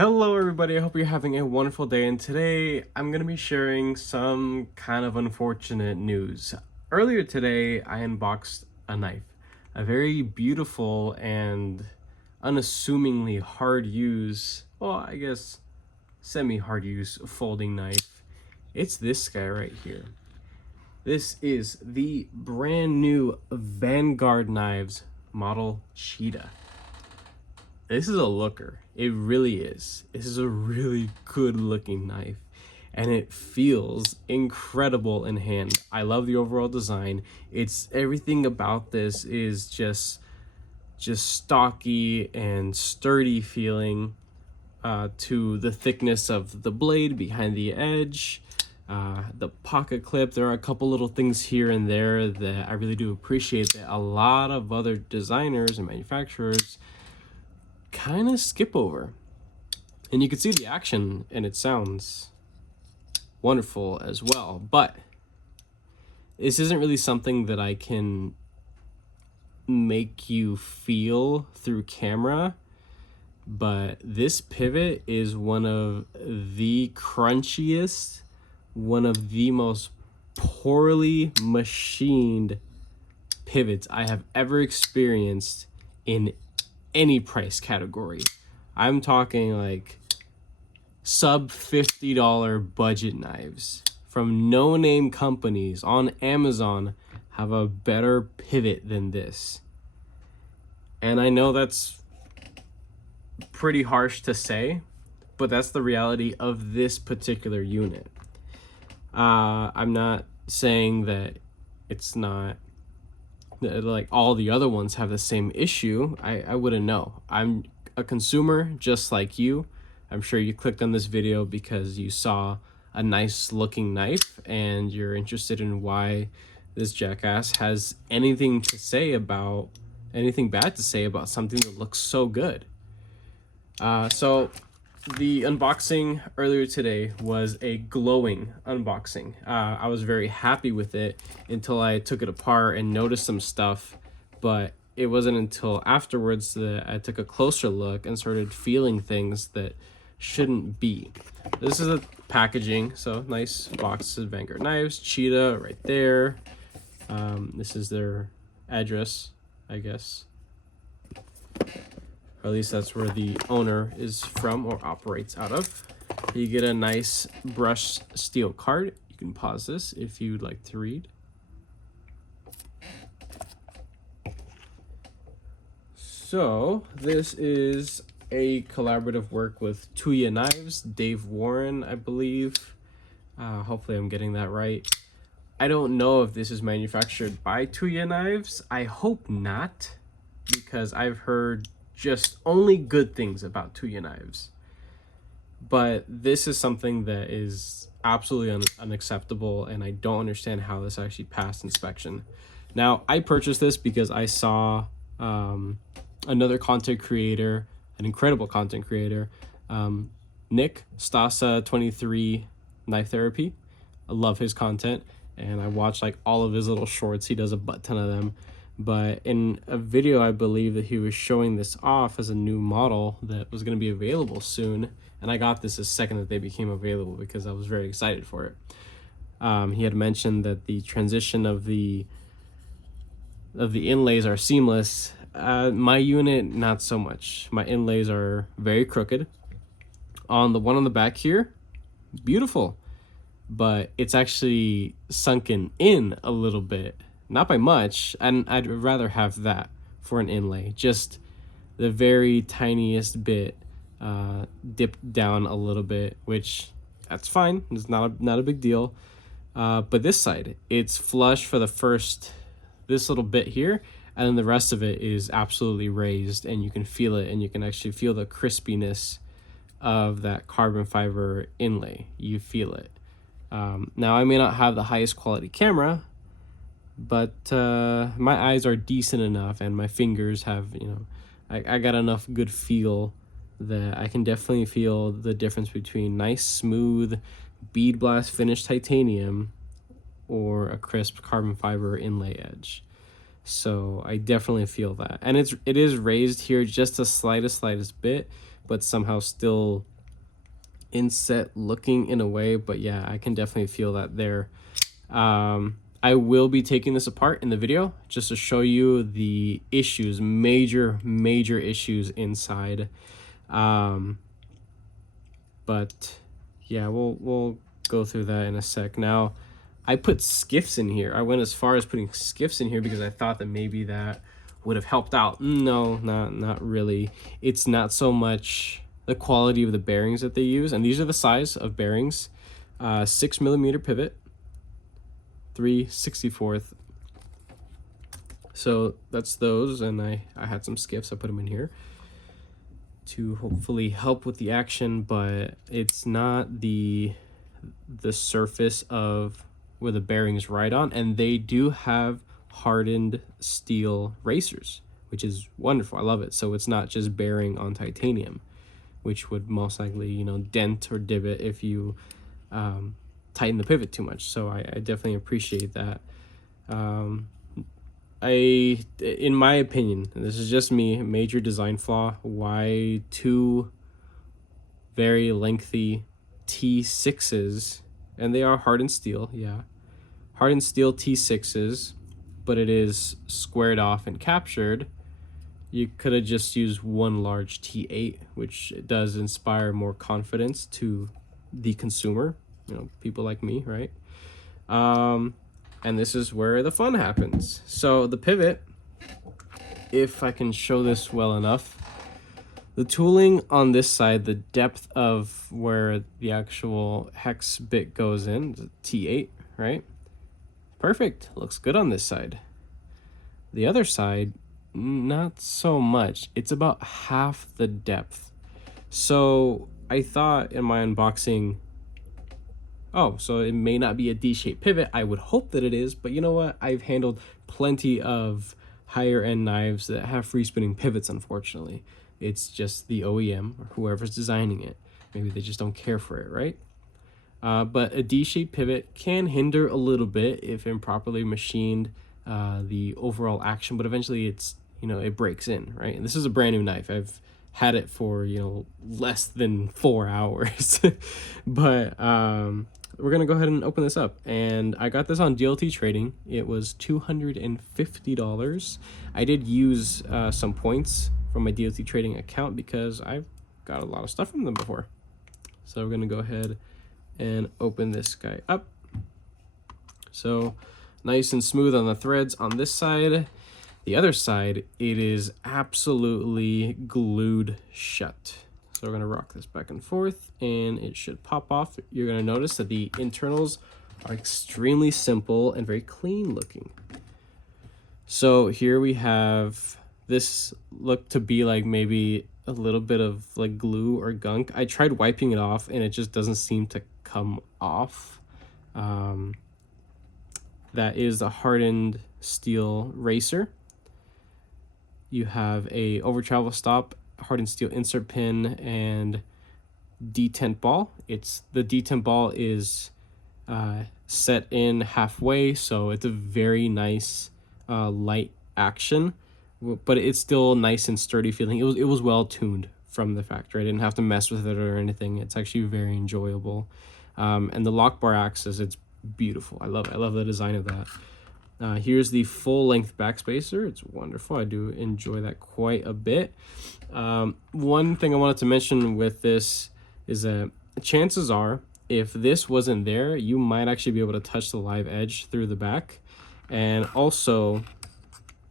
Hello everybody, I hope you're having a wonderful day, and today I'm going to be sharing some kind of unfortunate news. Earlier today I unboxed a knife, a very beautiful and unassumingly hard use, well I guess semi-hard use folding knife. It's this guy right here. This is the brand new Vanguard knives model Cheetah. This is a looker. It really is. This is a really good looking knife and it feels incredible in hand. I love the overall design. It's everything about this is just stocky and sturdy feeling, to the thickness of the blade behind the edge, the pocket clip. There are a couple little things here and there that I really do appreciate that a lot of other designers and manufacturers kind of skip over. And you can see the action and it sounds wonderful as well, but this isn't really something that I can make you feel through camera. But this pivot is one of the crunchiest, one of the most poorly machined pivots I have ever experienced in any price category. I'm talking like sub $50 budget knives from no-name companies on Amazon have a better pivot than this. And I know that's pretty harsh to say, but that's the reality of this particular unit. I'm not saying that it's not like all the other ones have the same issue. I wouldn't know. I'm a consumer just like you. I'm sure you clicked on this video because you saw a nice looking knife and you're interested in why this jackass has anything bad to say about something that looks so good. So the unboxing earlier today was a glowing unboxing. I was very happy with it until I took it apart and noticed some stuff, but it wasn't until afterwards that I took a closer look and started feeling things that shouldn't be. This is a packaging, so nice box of Vanguard knives, Cheetah right there. This is their address, I guess. Or at least that's where the owner is from or operates out of. You get a nice brushed steel card. You can pause this if you'd like to read. So this is a collaborative work with Tuya Knives, Dave Warren, I believe. Hopefully I'm getting that right. I don't know if this is manufactured by Tuya Knives. I hope not, because I've heard just only good things about Tuya Knives. But this is something that is absolutely unacceptable, and I don't understand how this actually passed inspection. Now, I purchased this because I saw another content creator, an incredible content creator, Nick Stasa 23 Knife Therapy. I love his content, and I watch like all of his little shorts. He does a butt ton of them. But in a video, I believe that he was showing this off as a new model that was going to be available soon. And I got this the second that they became available because I was very excited for it. He had mentioned that the transition of the inlays are seamless. My unit, not so much. My inlays are very crooked. On the one on the back here, beautiful. But it's actually sunken in a little bit. Not by much, and I'd rather have that for an inlay. Just the very tiniest bit dipped down a little bit, which that's fine. It's not a big deal. But this side, it's flush for the first, this little bit here, and then the rest of it is absolutely raised, and you can feel it, and you can actually feel the crispiness of that carbon fiber inlay. You feel it. Now, I may not have the highest quality camera, but my eyes are decent enough, and my fingers have, I got enough good feel that I can definitely feel the difference between nice, smooth, bead blast finished titanium or a crisp carbon fiber inlay edge. So I definitely feel that. And it is raised here just the slightest bit, but somehow still inset looking in a way, but yeah, I can definitely feel that there. I will be taking this apart in the video just to show you the issues, major issues inside. But yeah, we'll go through that in a sec. Now, I put Skiffs in here. I went as far as putting Skiffs in here because I thought that maybe that would have helped out. No, not really. It's not so much the quality of the bearings that they use, and these are the size of bearings: 6mm pivot, 3/64. So that's those, and I had some Skiffs. I put them in here to hopefully help with the action, but it's not the surface of where the bearings ride on, and they do have hardened steel racers, which is wonderful. I love it. So it's not just bearing on titanium, which would most likely, you know, dent or divot if you tighten the pivot too much. So I definitely appreciate that. In my opinion, this is just me, major design flaw, why two very lengthy T6s, and they are hardened steel, yeah, hardened steel T6s, but it is squared off and captured. You could have just used one large T8, which does inspire more confidence to the consumer, you know, people like me, right? And this is where the fun happens. So the pivot, if I can show this well enough, the tooling on this side, the depth of where the actual hex bit goes in, T8, right? Perfect, looks good on this side. The other side, not so much. It's about half the depth. So I thought in my unboxing, oh, so it may not be a D-shaped pivot. I would hope that it is, but you know what? I've handled plenty of higher end knives that have free spinning pivots, unfortunately. It's just the OEM or whoever's designing it. Maybe they just don't care for it, right? But a D-shaped pivot can hinder a little bit if improperly machined, the overall action, but eventually it's, you know, it breaks in, right? And this is a brand new knife. I've had it for, you know, less than 4 hours. But we're gonna go ahead and open this up, and I got this on DLT Trading. It was $250. I did use some points from my DLT Trading account because I've got a lot of stuff from them before. So we're gonna go ahead and open this guy up. So nice and smooth on the threads on this side. The other side, it is absolutely glued shut. So we're gonna rock this back and forth and it should pop off. You're gonna notice that the internals are extremely simple and very clean looking. So here we have this look to be like maybe a little bit of like glue or gunk. I tried wiping it off and it just doesn't seem to come off. That is a hardened steel racer. You have a over travel stop, hardened steel insert pin, and detent ball. It's the detent ball is set in halfway, so it's a very nice light action, but it's still nice and sturdy feeling. It was well tuned from the factory. I didn't have to mess with it or anything. It's actually very enjoyable. And the lock bar axis, it's beautiful. I love it. I love the design of that. Here's the full length backspacer. It's wonderful. I do enjoy that quite a bit. One thing I wanted to mention with this is that chances are, if this wasn't there, you might actually be able to touch the live edge through the back. And also,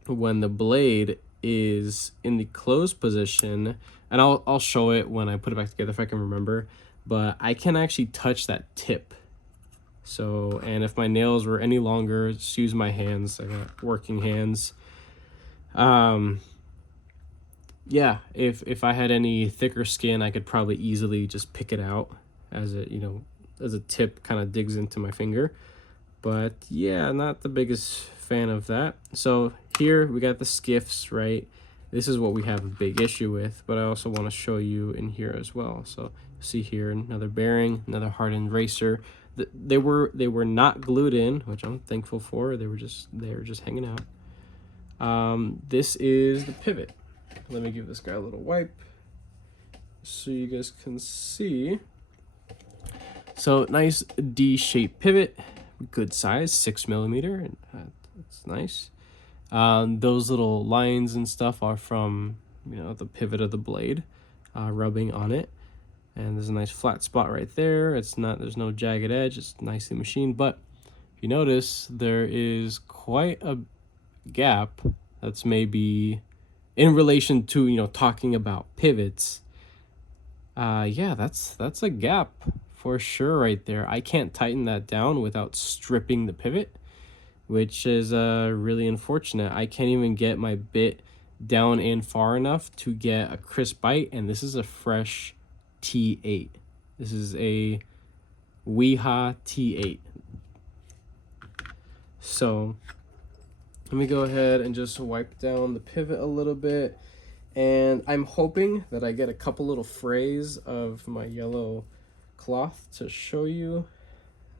when the blade is in the closed position, and I'll show it when I put it back together if I can remember, but I can actually touch that tip. So, and if my nails were any longer, just use my hands. I got working hands. Yeah, if I had any thicker skin, I could probably easily just pick it out as it, you know, as a tip kind of digs into my finger. But yeah, not the biggest fan of that. So here we got the Skiffs, right? This is what we have a big issue with, but I also want to show you in here as well. So see here, another bearing, another hardened racer. They were not glued in, which I'm thankful for. They were just hanging out. This is the pivot. Let me give this guy a little wipe so you guys can see. So nice D-shaped pivot, good size, 6mm. That's nice. Those little lines and stuff are from, the pivot of the blade, rubbing on it. And there's a nice flat spot right there. There's no jagged edge. It's nicely machined. But if you notice, there is quite a gap that's maybe in relation to, talking about pivots. Yeah, that's a gap for sure right there. I can't tighten that down without stripping the pivot, which is really unfortunate. I can't even get my bit down in far enough to get a crisp bite, and this is a fresh T8. This is a Weeha T8. So let me go ahead and just wipe down the pivot a little bit, and I'm hoping that I get a couple little frays of my yellow cloth to show you.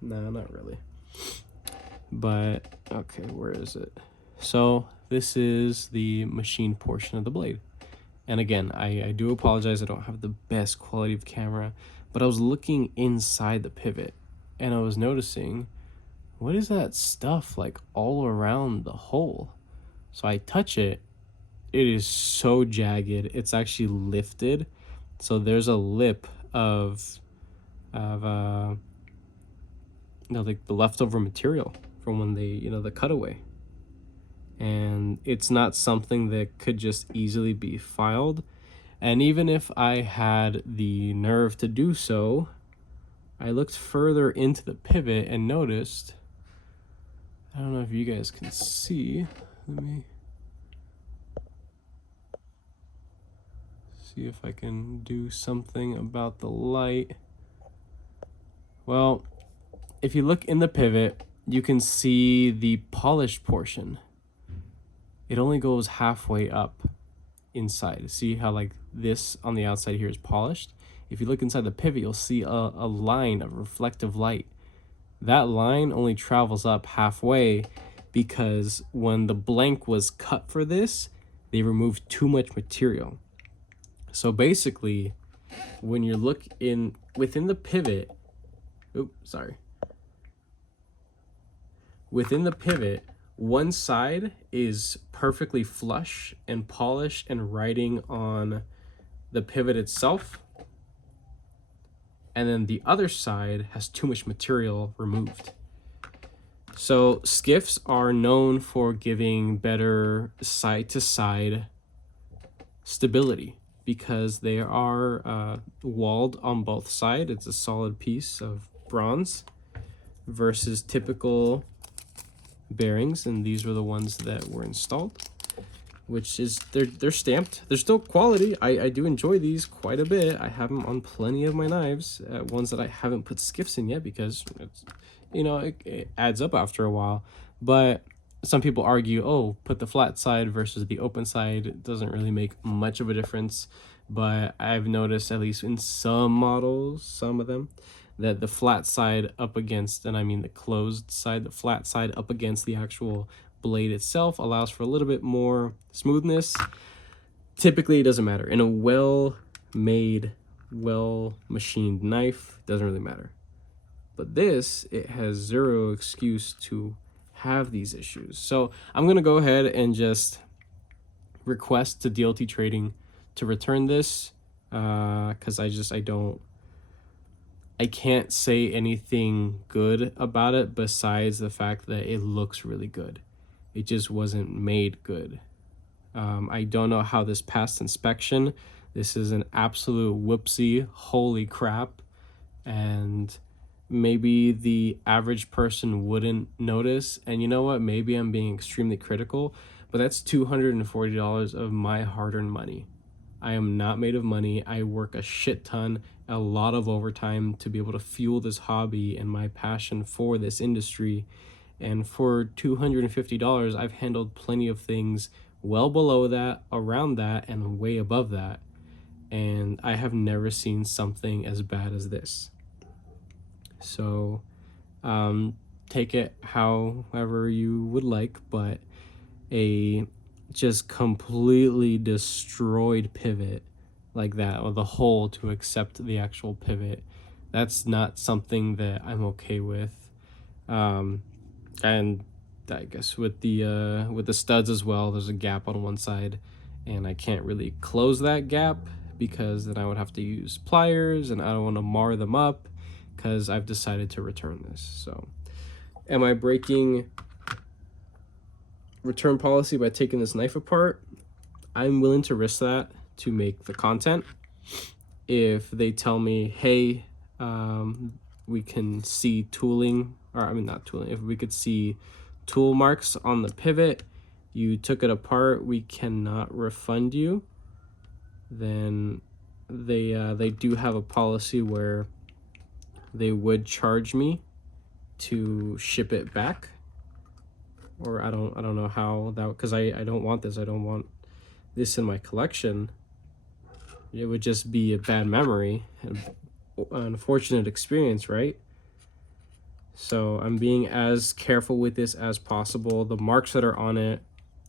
No, not really. But okay, where is it? So this is the machine portion of the blade. And again, I do apologize, I don't have the best quality of camera, but I was looking inside the pivot and I was noticing, what is that stuff like all around the hole? So I touch it, it is so jagged, it's actually lifted. So there's a lip of like the leftover material from when they, the cutaway. And it's not something that could just easily be filed. And even if I had the nerve to do so, I looked further into the pivot and noticed, I don't know if you guys can see, let me see if I can do something about the light. Well, if you look in the pivot, you can see the polished portion. It only goes halfway up inside. See how like this on the outside here is polished? If you look inside the pivot, you'll see a line of reflective light. That line only travels up halfway because when the blank was cut for this, they removed too much material. So basically, when you look within the pivot, within the pivot, one side is perfectly flush and polished and riding on the pivot itself, and then the other side has too much material removed. So Skiffs are known for giving better side-to-side stability because they are walled on both sides. It's a solid piece of bronze versus typical bearings, and these were the ones that were installed, which is they're stamped. They're still quality. I do enjoy these quite a bit. I have them on plenty of my knives, ones that I haven't put skiffs in yet because it's, it adds up after a while. But some people argue, oh, put the flat side versus the open side. It doesn't really make much of a difference, but I've noticed, at least in some models, some of them, that the flat side up against, and I mean the closed side, the flat side up against the actual blade itself allows for a little bit more smoothness. Typically, it doesn't matter. In a well-made, well-machined knife, doesn't really matter. But this, it has zero excuse to have these issues. So I'm going to go ahead and just request to DLT Trading to return this because I can't say anything good about it besides the fact that it looks really good. It just wasn't made good. I don't know how this passed inspection. This is an absolute whoopsie, holy crap. And maybe the average person wouldn't notice. And you know what? Maybe I'm being extremely critical, but that's $240 of my hard-earned money. I am not made of money. I work a shit ton, a lot of overtime to be able to fuel this hobby and my passion for this industry. And for $250, I've handled plenty of things well below that, around that, and way above that. And I have never seen something as bad as this. So take it however you would like, but a just completely destroyed pivot like that, or the hole to accept the actual pivot, That's not something that I'm okay with. And I guess with the studs as well, there's a gap on one side, and I can't really close that gap because then I would have to use pliers, and I don't want to mar them up because I've decided to return this. So, am I breaking return policy by taking this knife apart? I'm willing to risk that to make the content. If they tell me, hey, we can see tooling, or I mean not tooling, if we could see tool marks on the pivot, you took it apart, we cannot refund you, then they do have a policy where they would charge me to ship it back. Or I don't know how that, because I don't want this. I don't want this in my collection. It would just be a bad memory, an unfortunate experience, right? So I'm being as careful with this as possible. The marks that are on it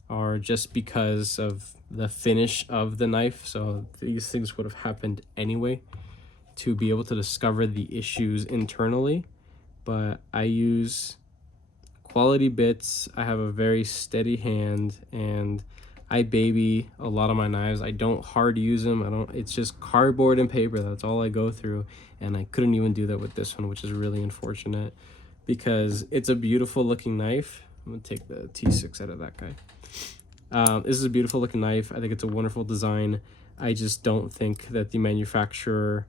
are just because of the finish of the knife. So these things would have happened anyway to be able to discover the issues internally. But I use quality bits. I have a very steady hand, and I baby a lot of my knives. I don't hard use them. It's just cardboard and paper. That's all I go through. And I couldn't even do that with this one, which is really unfortunate because it's a beautiful looking knife. I'm gonna take the T6 out of that guy. This is a beautiful looking knife. I think it's a wonderful design. I just don't think that the manufacturer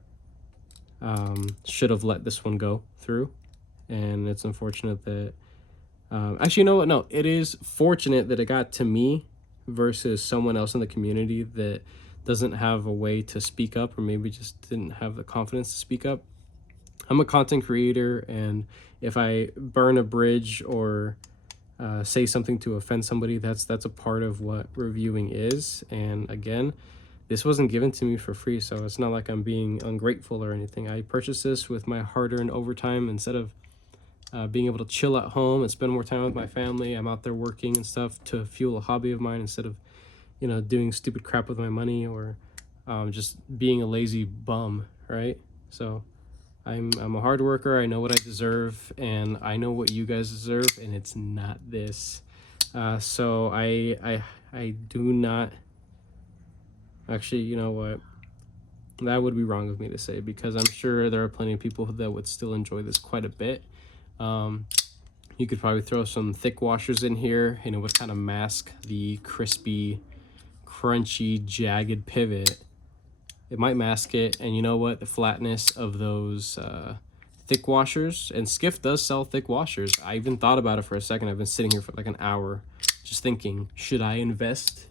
should have let this one go through. And it's unfortunate that actually, you know what? No, it is fortunate that it got to me versus someone else in the community that doesn't have a way to speak up, or maybe just didn't have the confidence to speak up. I'm a content creator, and if I burn a bridge or say something to offend somebody, that's a part of what reviewing is. And again, this wasn't given to me for free, so it's not like I'm being ungrateful or anything. I purchased this with my hard-earned overtime. Instead of being able to chill at home and spend more time with my family, I'm out there working and stuff to fuel a hobby of mine instead of, you know, doing stupid crap with my money or just being a lazy bum, right? So I'm a hard worker. I know what I deserve, and I know what you guys deserve, and it's not this. So I do not. Actually, you know what? That would be wrong of me to say, because I'm sure there are plenty of people that would still enjoy this quite a bit. You could probably throw some thick washers in here, and it would kind of mask the crispy, crunchy, jagged pivot. It might mask it, and you know what? The flatness of those thick washers, and Skiff does sell thick washers. I even thought about it for a second. I've been sitting here for like an hour just thinking, should I invest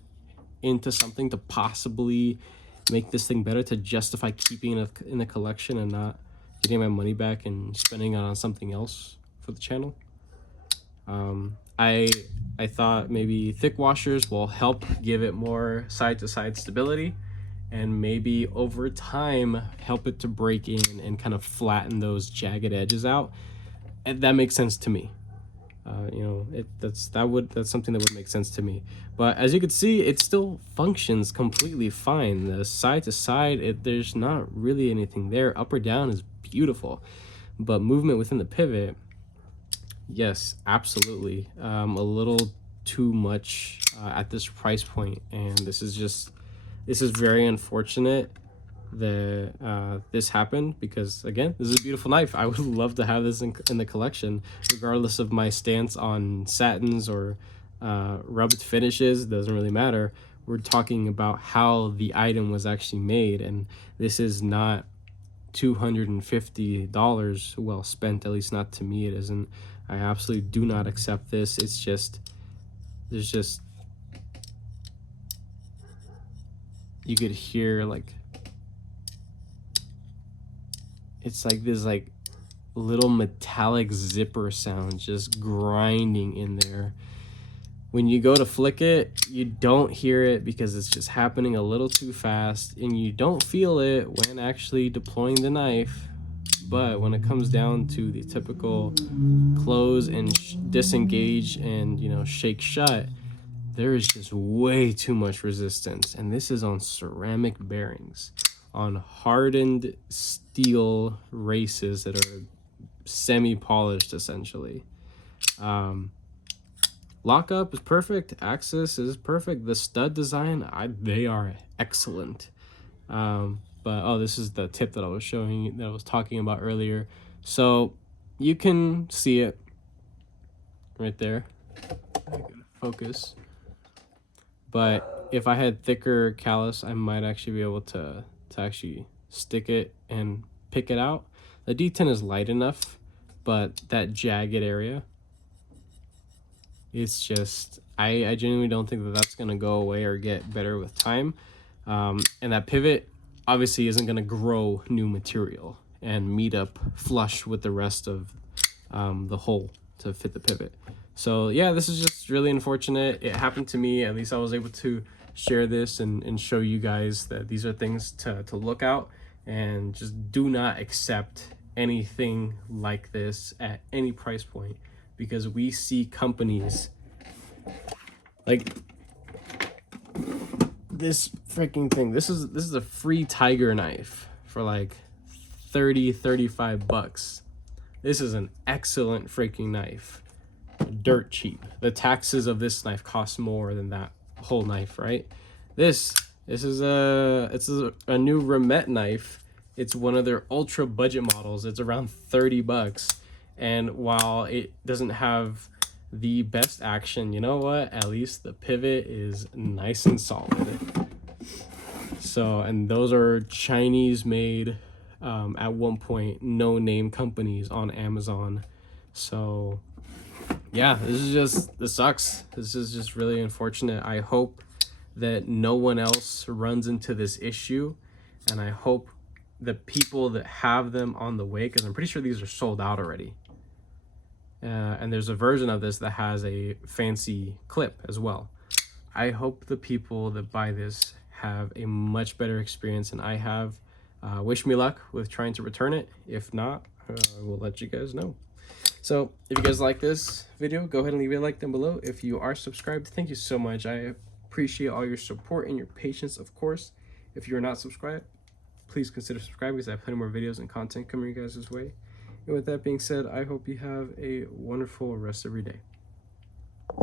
into something to possibly make this thing better, to justify keeping it in the collection and not getting my money back and spending it on something else for the channel? I thought maybe thick washers will help give it more side-to-side stability, and maybe over time help it to break in and kind of flatten those jagged edges out. And that makes sense to me. You know, that's something that would make sense to me. But as you can see, it still functions completely fine. The side to side, there's not really anything there. Up or down is beautiful, but movement within the pivot, yes, absolutely. A little too much at this price point, and this is very unfortunate that this happened, because again, this is a beautiful knife. I would love to have this in the collection, regardless of my stance on satins or rubbed finishes. Doesn't really matter. We're talking about how the item was actually made, and this is not $250 well spent. At least not to me, it isn't. I absolutely do not accept this. It's just, there's just, you could hear like, it's like this like little metallic zipper sound just grinding in there. When you go to flick it, you don't hear it because it's just happening a little too fast, and you don't feel it when actually deploying the knife. But when it comes down to the typical close and disengage and, you know, shake shut, there is just way too much resistance. And this is on ceramic bearings. on hardened steel races that are semi-polished essentially. Lockup is perfect, access is perfect, the stud design, they are excellent. But oh, this is the tip that I was showing, that I was talking about earlier. So you can see it right there. I can focus. But if I had thicker callus, I might actually be able to actually stick it and pick it out. The D10 is light enough, but that jagged area, it's just, I genuinely don't think that that's going to go away or get better with time. And that pivot obviously isn't going to grow new material and meet up flush with the rest of the hole to fit the pivot. So yeah, this is just really unfortunate. It happened to me. At least I was able to share this and show you guys that these are things to look out, and just do not accept anything like this at any price point, because we see companies like this freaking thing. This is a free tiger knife for like 30-35 bucks. This is an excellent freaking knife, dirt cheap. The taxes of this knife cost more than that whole knife, right? This is a new Remet knife. It's one of their ultra budget models. It's around 30 bucks. And while it doesn't have the best action, you know what? At least the pivot is nice and solid. So, and those are Chinese made, at one point, no name companies on Amazon. So yeah, this sucks. This is just really unfortunate. I hope that no one else runs into this issue, and I hope the people that have them on the way, because I'm pretty sure these are sold out already. And there's a version of this that has a fancy clip as well. I hope the people that buy this have a much better experience than I have. Wish me luck with trying to return it. If not, we'll let you guys know. So if you guys like this video, go ahead and leave a like down below. If you are subscribed, thank you so much. I appreciate all your support and your patience, of course. If you're not subscribed, please consider subscribing, because I have plenty more videos and content coming your guys' way. And with that being said, I hope you have a wonderful rest of your day.